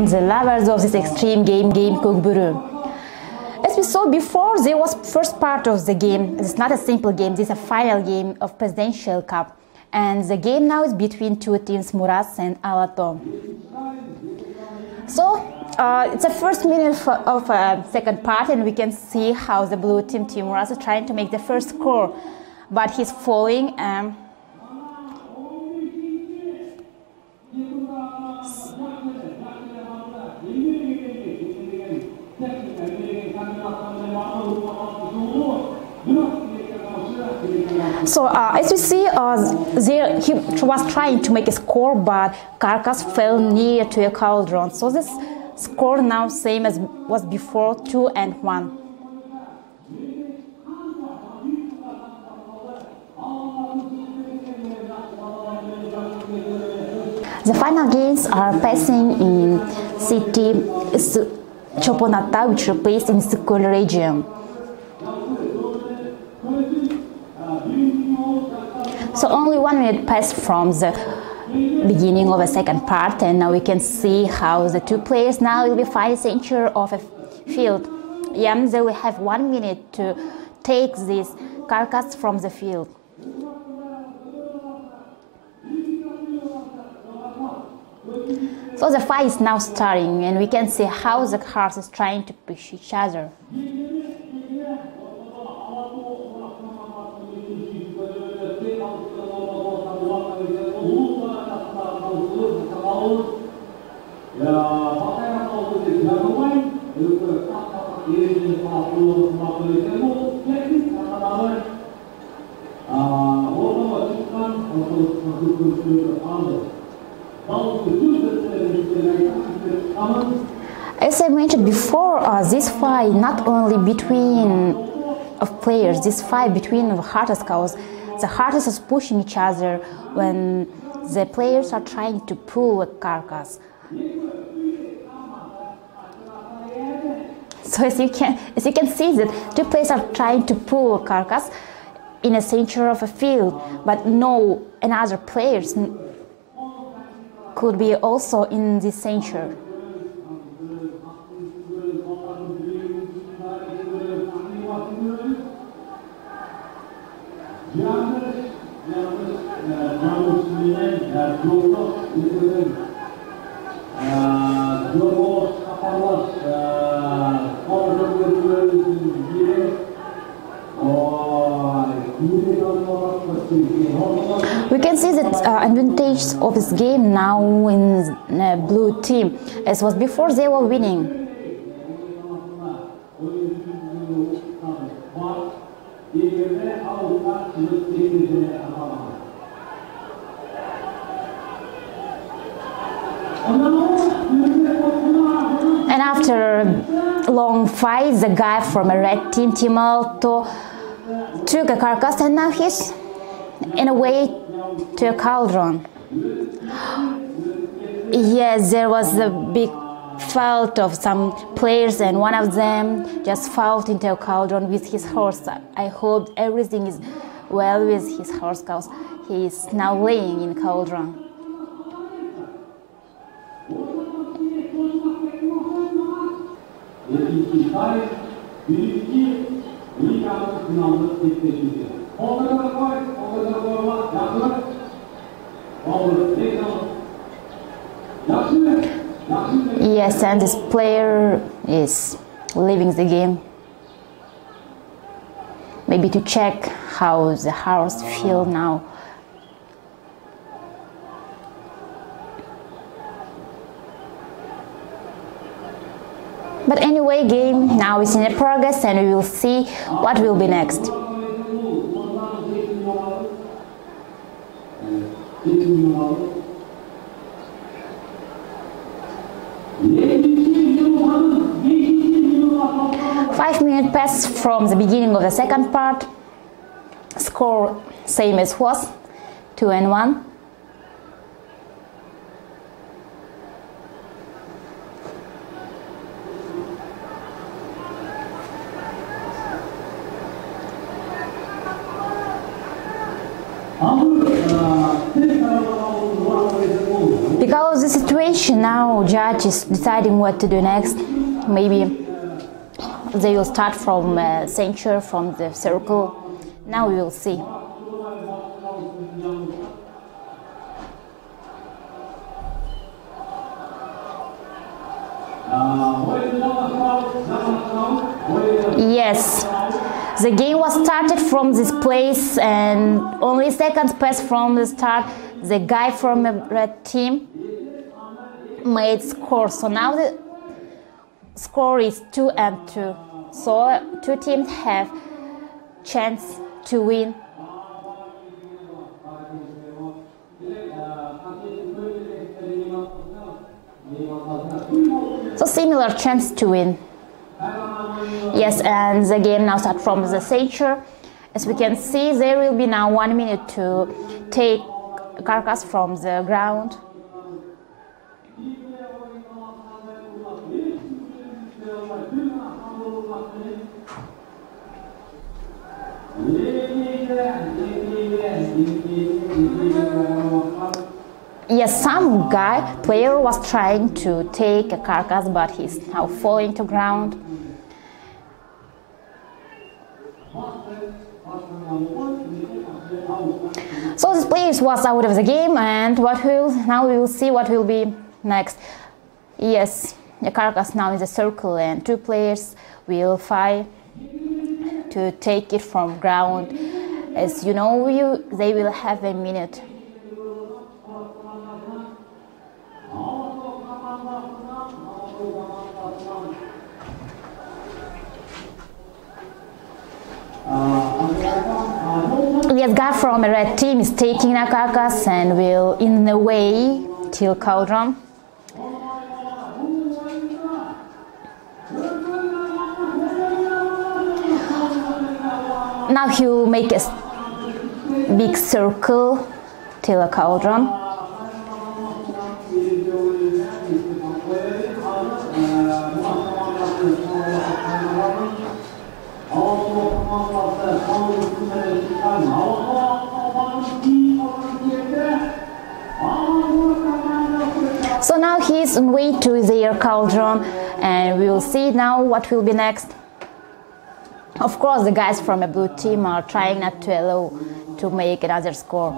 welcome the lovers of this extreme game Kok Boru. As we saw before, there was first part of the game. It's not a simple game, this is a final game of Presidential Cup. And the game now is between two teams, Muras and Alato. So, it's the first minute of second part, and we can see how the blue team, Team Muras, is trying to make the first score. But he's falling. So as you see, he was trying to make a score, but Carcass fell near to a cauldron. So this score now same as was before, 2-1. The final games are passing in city Choponata, which replaced in Sikul region. So only 1 minute passed from the beginning of the second part, and now we can see how the two players now will be fighting center of a field. Yeah, they will have 1 minute to take this carcass from the field. So the fight is now starting, and we can see how the horses is trying to push each other. As I mentioned before, this fight not only between of players, this fight between the horses cows, the horses is pushing each other when the players are trying to pull a carcass. So as you can see that two players are trying to pull a carcass in a center of a field, but no another players could be also in the center. We can see the advantage of this game now in the blue team, as was before they were winning. And after a long fight, the guy from a red team, Team Alto, took a carcass, and now he's in a way to a cauldron. Yes, there was a big fault of some players, and one of them just fell into a cauldron with his horse. I hope everything is well with his horse, because he is now laying in cauldron. Yes, and this player is leaving the game. Maybe to check how the horse feels now. But anyway, game now is in progress, and we will see what will be next. Five minutes passed from the beginning of the second part. Score same as was, 2-1. Because of the situation now, judge is deciding what to do next. Maybe they will start from center, from the circle. Now we will see. Yes, the game was started from this place, and only seconds passed from the start. The guy from the red team made score. So now the score is 2-2. So two teams have chance to win. So similar chance to win. Yes, and the game now starts from the center. As we can see, there will be now 1 minute to take a carcass from the ground. Yes, some player was trying to take a carcass, but he's now falling to ground. So this player was out of the game, and now we will see what will be next. Yes, the carcass now is a circle, and two players will fight to take it from ground. As you know, they will have a minute. Yes, guy from a red team is taking a carcass and will in the way till cauldron. Now he will make a big circle till a cauldron. So now he is on way to their cauldron, and we will see now what will be next. Of course, the guys from a blue team are trying not to allow to make another score.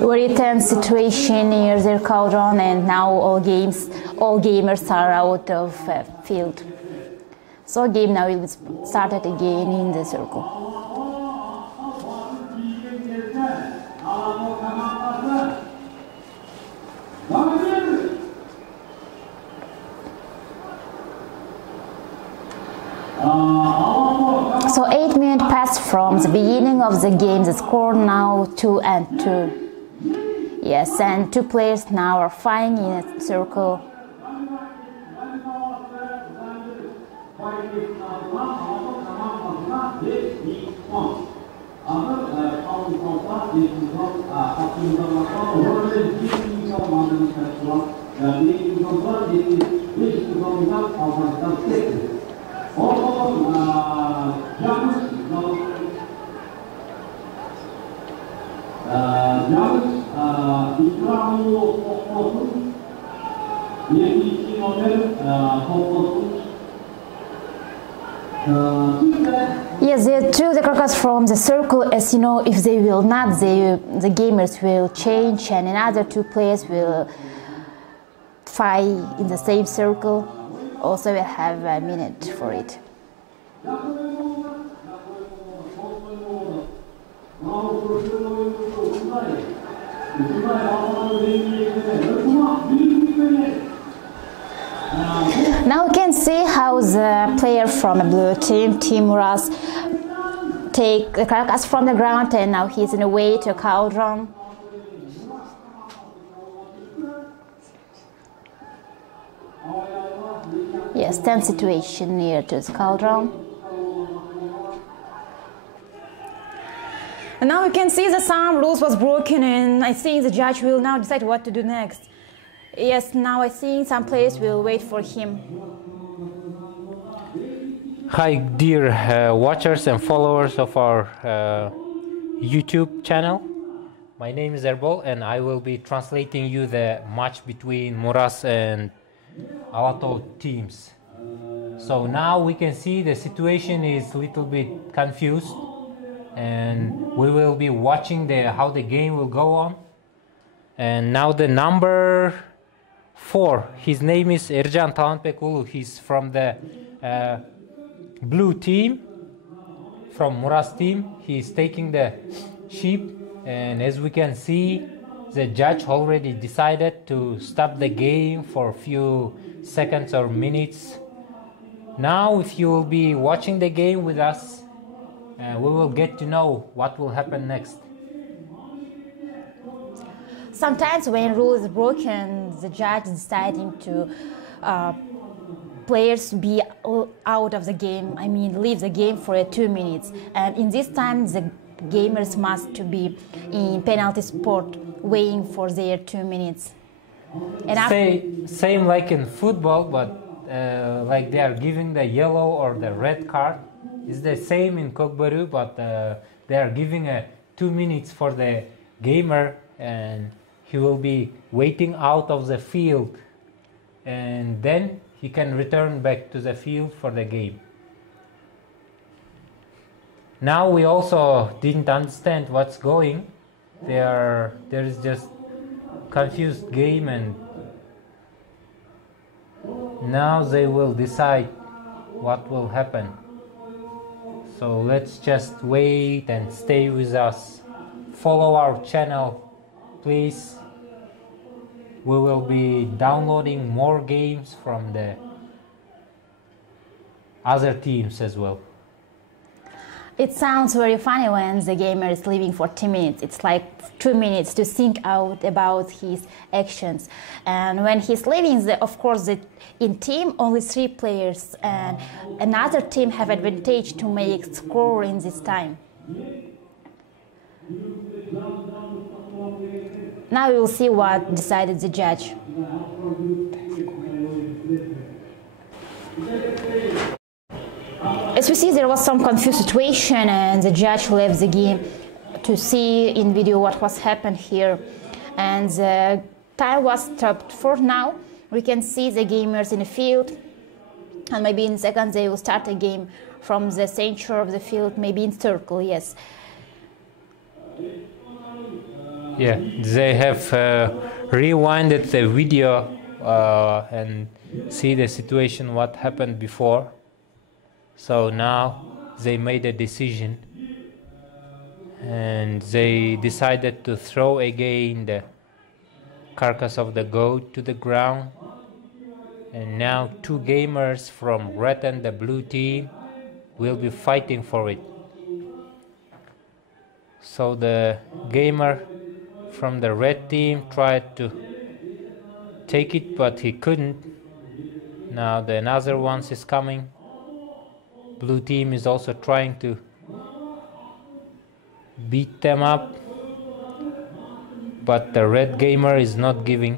Very tense situation near their cauldron, and now all gamers are out of field. So game now will be started again in the circle. So 8 minutes passed from the beginning of the game. The score now 2-2. Yes, and two players now are fighting in a circle. Yes, they threw the carcass from the circle. As you know, if they will not, the gamers will change, and another two players will fight in the same circle. Also, we'll have a minute for it. Now we can see how the player from a blue team, Team Muras, take the carcass from the ground, and now he's in a way to a cauldron. Yes, tense situation near to the cauldron. And now we can see that some rules was broken, and I think the judge will now decide what to do next. Yes, now I think some players will wait for him. Hi, dear watchers and followers of our YouTube channel. My name is Erbol, and I will be translating you the match between Muras and Alato teams. So now we can see the situation is a little bit confused, and we will be watching how the game will go on. And now the number 4, his name is Ercan Talanpekulu. He's from the blue team, from Muras team. He's taking the sheep, and as we can see, the judge already decided to stop the game for a few seconds or minutes. Now if you will be watching the game with us, we will get to know what will happen next. Sometimes when rule is broken, the judge is deciding to players be out of the game, I mean leave the game for 2 minutes. And in this time the gamers must to be in penalty spot waiting for their 2 minutes. And same like in football, but like they are giving the yellow or the red card. It's the same in Kok Boru, but they are giving 2 minutes for the gamer, and he will be waiting out of the field, and then he can return back to the field for the game. Now we also didn't understand what's going. There is just confused game, and now they will decide what will happen. So let's just wait and stay with us. Follow our channel, please. We will be downloading more games from the other teams as well. It sounds very funny when the gamer is leaving for 2 minutes. It's like 2 minutes to think out about his actions. And when he's leaving, of course, in team only 3 players, and another team have advantage to make score in this time. Now we will see what decided the judge. As we see, there was some confused situation, and the judge left the game to see in video what was happened here. And the time was stopped. For now, we can see the gamers in the field, and maybe in seconds they will start a game from the center of the field, maybe in circle, yes. Yeah, they have rewinded the video and see the situation what happened before. So now they made a decision, and they decided to throw again the carcass of the goat to the ground. And now 2 gamers from red and the blue team will be fighting for it. So the gamer from the red team tried to take it, but he couldn't. Now the another one is coming. Blue team is also trying to beat them up, but the red gamer is not giving.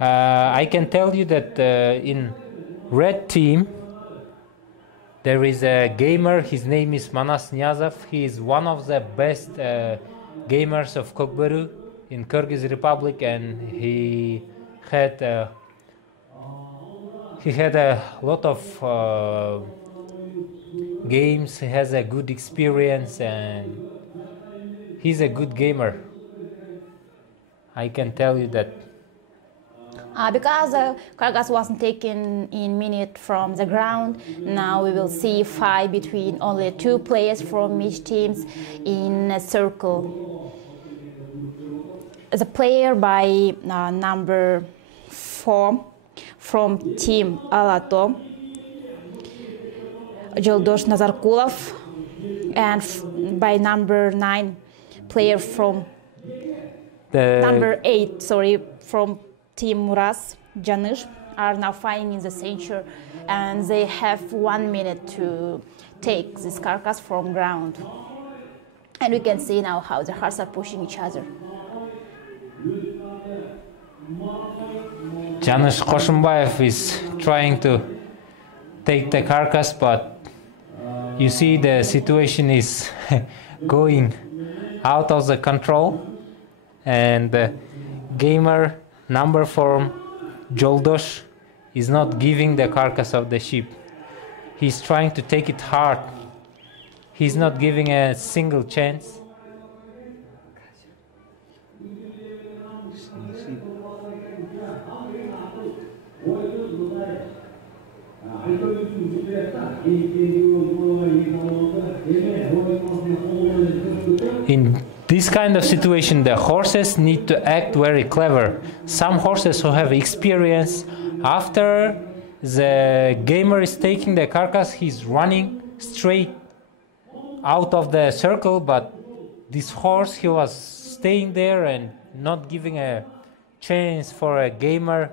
I can tell you that in red team there is a gamer. His name is Manas Nyazov. He is one of the best gamers of Kok Boru in Kyrgyz Republic, and he had a lot of games. He has a good experience, and he's a good gamer. I can tell you that. Because carcass wasn't taken in minute from the ground, now we will see fight between only 2 players from each team in a circle. The player by number 4 from team Alato, Joldosh Nazarkulov, and by number 9 player from number 8, sorry, from team Muras, Janish, are now fighting in the center, and they have 1 minute to take this carcass from ground. And we can see now how the horses are pushing each other. Janusz Koshimbayev is trying to take the carcass, but you see the situation is going out of the control, and the gamer number 4 Joldosh is not giving the carcass of the sheep. He's trying to take it hard. He's not giving a single chance. In this kind of situation, the horses need to act very clever. Some horses who have experience, after the gamer is taking the carcass, he's running straight out of the circle, but this horse, he was staying there and not giving a chance for a gamer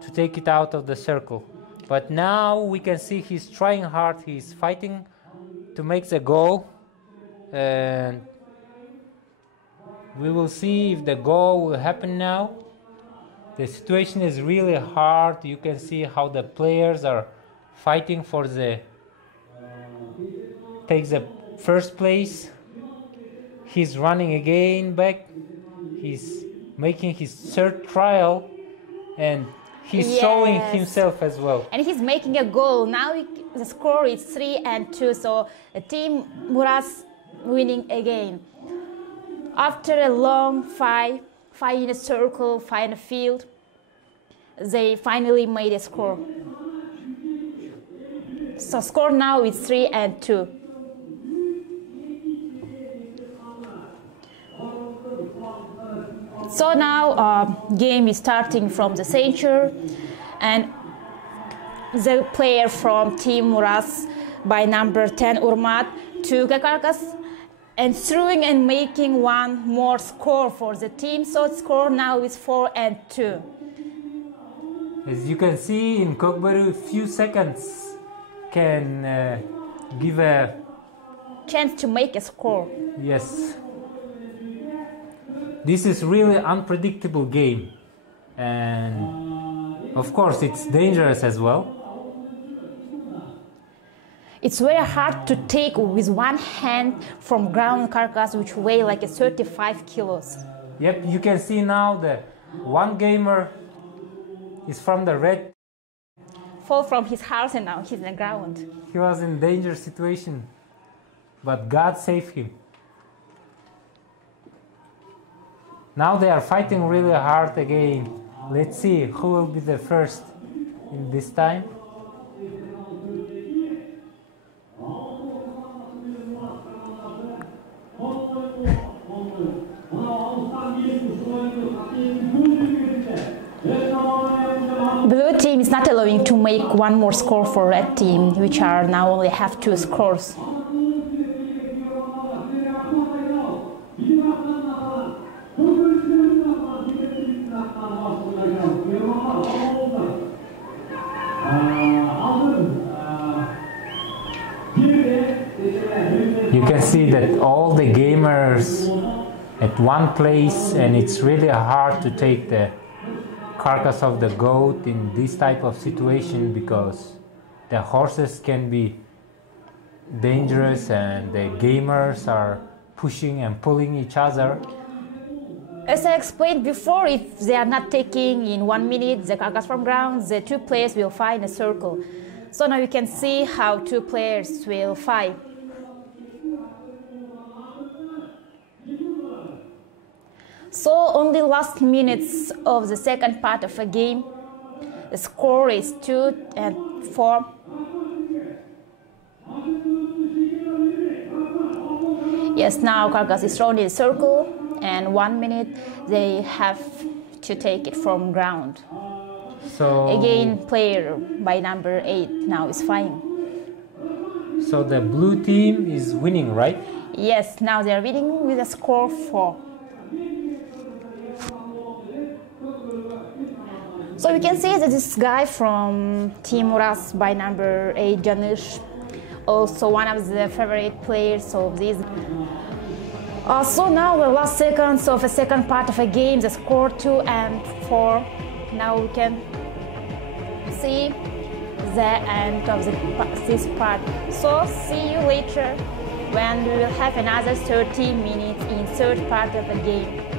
to take it out of the circle. But now we can see he's trying hard, he's fighting to make the goal, and we will see if the goal will happen now. The situation is really hard. You can see how the players are fighting for the take the first place. He's running again back. He's making his third trial, and he's showing himself as well. And he's making a goal. Now the score is 3-2, so the team Muras winning again. After a long fight in a circle, fight in a field, they finally made a score. So score now is 3-2. So now game is starting from the center, and the player from Team Muras by number 10 Urmat took a carcass and throwing and making one more score for the team. So the score now is 4-2. As you can see in Kok Boru, few seconds can give a chance to make a score. Yes. This is really unpredictable game, and of course it's dangerous as well. It's very hard to take with one hand from ground carcass which weigh like 35 kilos. Yep, you can see now that one gamer is from the red. Fall from his horse and now he's on the ground. He was in danger situation, but God saved him. Now they are fighting really hard again. Let's see who will be the first in this time. Blue team is not allowing to make one more score for red team, which are now only have 2 scores. You can see that all the gamers at one place, and it's really hard to take the carcass of the goat in this type of situation because the horses can be dangerous and the gamers are pushing and pulling each other. As I explained before, if they are not taking in 1 minute the carcass from ground, the 2 players will fight in a circle. So now you can see how 2 players will fight. So only last minutes of the second part of a game, the score is 2-4. Yes, now carcass is thrown in a circle, and 1 minute they have to take it from ground. So again, player by number 8 now is fine. So the blue team is winning, right? Yes, now they are winning with a score 4. So we can see that this guy from Team Muras by number 8, Janusz, also one of the favorite players of this. So now the last seconds of the second part of the game, the score 2-4. Now we can see the end of this part. So see you later when we will have another 30 minutes in third part of the game.